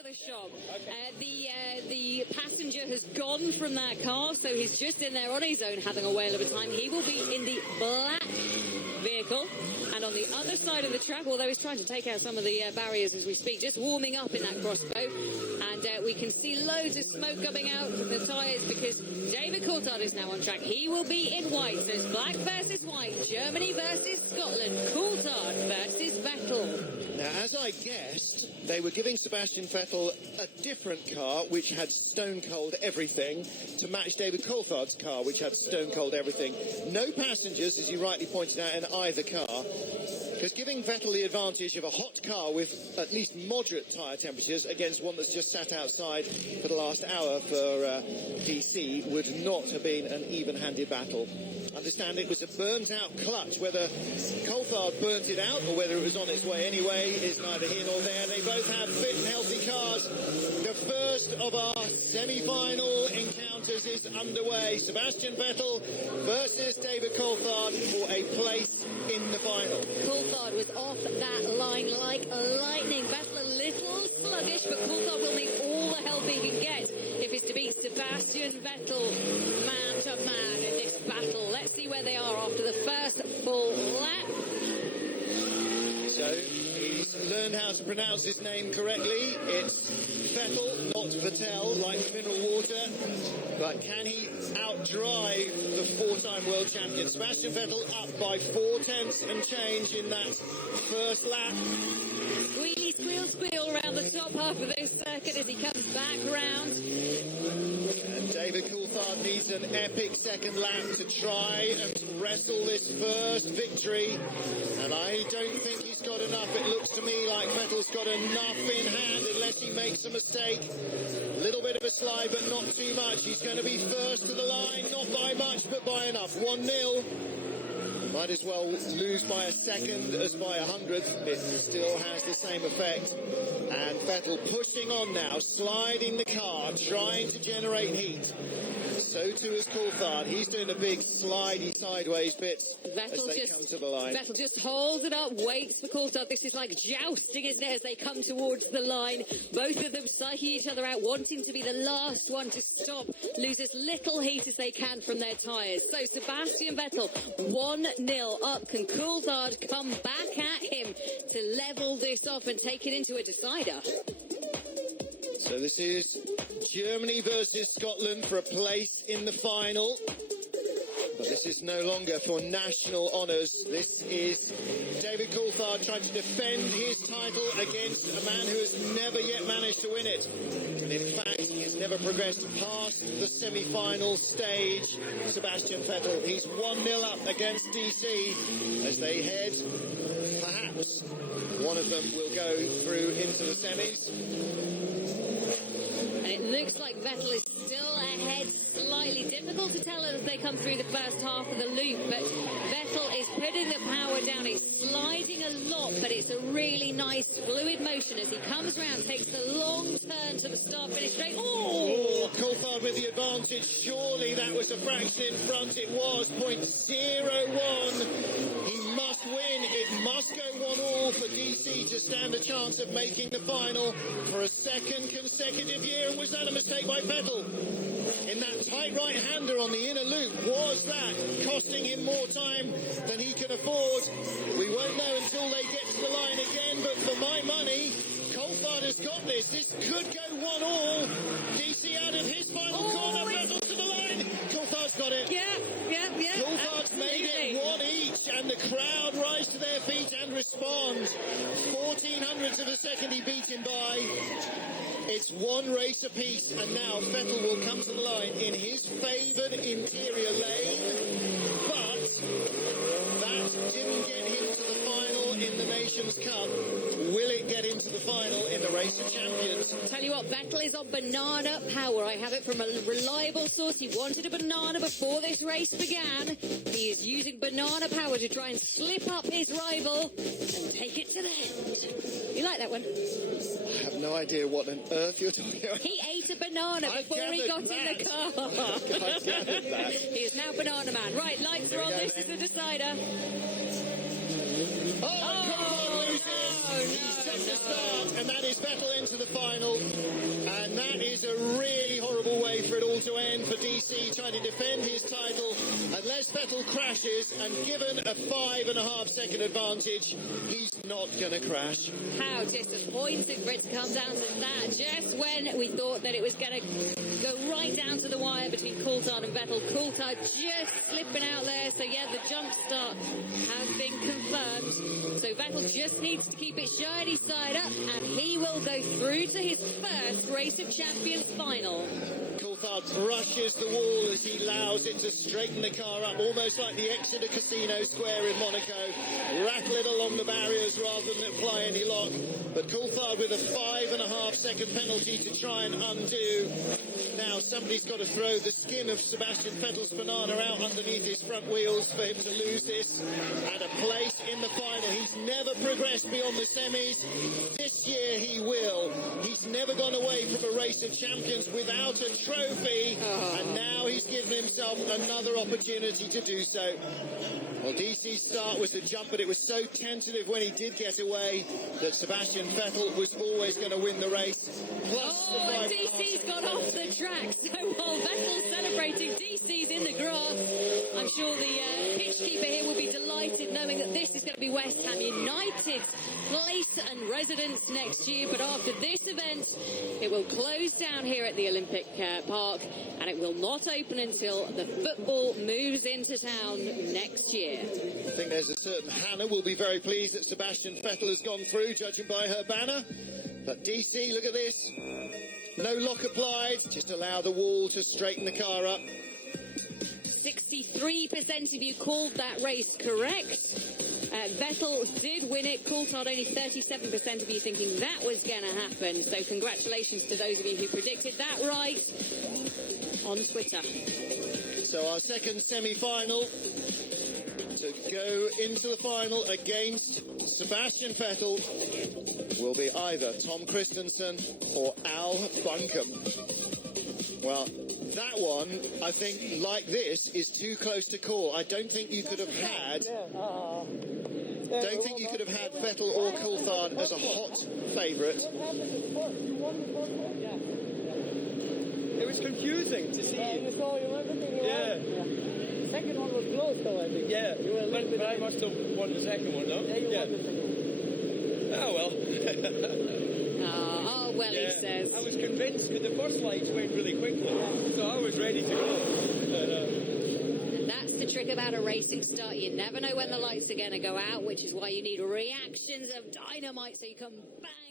at the shop. The passenger has gone from that car, so he's just in there on his own having a whale of a time. He will be in the black vehicle. And on the other side of the track, although he's trying to take out some of the barriers as we speak, just warming up in that crossbow. And we can see loads of smoke coming out from the tyres because David Coulthard is now on track. He will be in white. So it's black versus white, Germany versus Scotland, Coulthard versus Vettel. Now, as I guessed, they were giving Sebastian Vettel a different car, which had stone-cold everything, to match David Coulthard's car, which had stone-cold everything. No passengers, as you rightly pointed out, in either car, because giving Vettel the advantage of a hot car with at least moderate tyre temperatures against one that's just sat outside for the last hour for DC would not have been an even-handed battle. Understand it was a burnt-out clutch. Whether Coulthard burnt it out or whether it was on its way anyway is neither here nor there. They both have fit and healthy cars. The first of our semi-final encounters is underway. Sebastian Vettel versus David Coulthard for a place in the final. Coulthard was off that line like lightning. Vettel a little sluggish, but Coulthard will need all the help he can get if it's to beat Sebastian Vettel man to man in this battle. Let's see where they are after the first full lap. So he's learned how to pronounce his name correctly. It's Vettel, not Vettel, like mineral water. But can he outdrive the four-time world champion? Sebastian Vettel up by 4/10 and change in that first lap. Squealy, squeal, squeal around the top half of this circuit as he comes back round. And David Coulthard needs an epic second lap to try and wrestle this first victory. And I don't think he's got enough. It looks to me like Vettel's got enough in hand unless he makes a mistake. A little bit of a slide, but not too much. He's going to be first to the line, not by much, but by enough. 1-0. Might as well lose by a second as by 100. It still has the same effect. And Vettel pushing on now, sliding the car, trying to generate heat. So too is Coulthard. He's doing a big slidey sideways bit as they come to the line. Vettel just holds it up, waits for Coulthard. This is like jousting, isn't it, as they come towards the line. Both of them psyching each other out, wanting to be the last one to stop, lose as little heat as they can from their tyres. So Sebastian Vettel, 1-0 up. Can Coulthard come back at him to level this off and take it into a decider? So this is Germany versus Scotland for a place in the final. But this is no longer for national honours. This is David Coulthard trying to defend his title against a man who has never yet managed to win it. And in fact, he's never progressed past the semi-final stage. Sebastian Vettel, he's 1-0 up against DC as they head. Perhaps one of them will go through into the semis. And it looks like Vettel is still ahead slightly. Difficult to tell as they come through the first half of the loop, but Vettel is putting the power down. It's sliding a lot, but it's a really nice fluid motion as he comes round, takes the long turn to the start-finish straight. Oh, Coulthard with the advantage. Surely that was a fraction in front. It was 0.01. He must win. It must go 1-1 for DC to stand a chance of making the final for a second consecutive year. And was that a mistake by Vettel? In that tight right-hander on the inner loop, was that costing him more time than he can afford? We won't know until they get to the line again, but for my money, Coulthard has got this. This could go 1-1. DC out of his final corner, Vettel to the line. Coulthard's got it. Yeah. Coulthard's made it 1 each, and the crowd rise to their feet and respond. 1400ths of a second he beat him by. It's one race apiece, and now Vettel will come to the line in his favoured interior lane. But that didn't get him to the final in the Nations Cup. Will it get into the final in the Race of Champions? Tell you what, Vettel is on banana power. I have it from a reliable source. He wanted a banana before this race began. He is using banana power to try and slip up his rival and take it to the end. You like that one? I have no idea what on earth you're talking about. He ate a banana before he got in the car. I gathered that. He is now Banana Man. Right, lights are on. This is the decider. Coulthard loses. He's done the start, and that is Vettel into the final. And that is a really horrible way for it all to end for DC, trying to defend his title. Unless Vettel crashes, and given a 5.5-second advantage, he's not going to crash. How disappointing for it to come down to that, just when we thought that it was going to go right down to the wire between Coulthard and Vettel. Coulthard just slipping out there, so yeah, the jump start has been confirmed. So Vettel just needs to keep his shiny side up, and he will go through to his first Race of Champions final. Coulthard brushes the wall as he allows it to straighten the car up, almost like the Exeter Casino Square in Monaco. Rattle it along the barriers rather than apply any lock. But Coulthard with a 5.5-second penalty to try and undo. Now somebody's got to throw the skin of Sebastian Vettel's banana out underneath his front wheels for him to lose this. And a place in the final. He's never progressed beyond the semis. This year he will. He's never gone away from a Race of Champions without a trophy. And now he's given himself another opportunity to do so. Well, DC's start was the jump, but it was so tentative when he did get away that Sebastian Vettel was always going to win the race. Plus and DC's got off the track, so while Vettel's celebrating, DC's in the grass. I'm sure the pitchkeeper here will be delighted knowing that this is going to be West Ham United's place and residence next year. But after this event, it will close down here at the Olympic Park, and it will not open until the football moves into town next year. I think there's a certain Hannah will be very pleased that Sebastian Vettel has gone through, judging by her banner. But DC, look at this. No lock applied, just allow the wall to straighten the car up. 63% of you called that race correct. Vettel did win it. Coulthard only 37% of you thinking that was going to happen. So congratulations to those of you who predicted that right on Twitter. So our second semi-final to go into the final against Sebastian Vettel will be either Tom Christensen or Al Buncombe. Well, that one, I think, like this, is too close to call. I don't think you could have had... Don't think you could have had Vettel or Coulthard as a hot favourite. It was confusing to see. Yeah. Second one was close, though, I think. Yeah, but I must have won the second one, no? Yeah, you won the second one. Oh, well. Oh, well, Yeah. he says. I was convinced, but the first lights went really quickly, so I was ready to go. And that's the trick about a racing start. You never know when the lights are going to go out, which is why you need reactions of dynamite so you can bang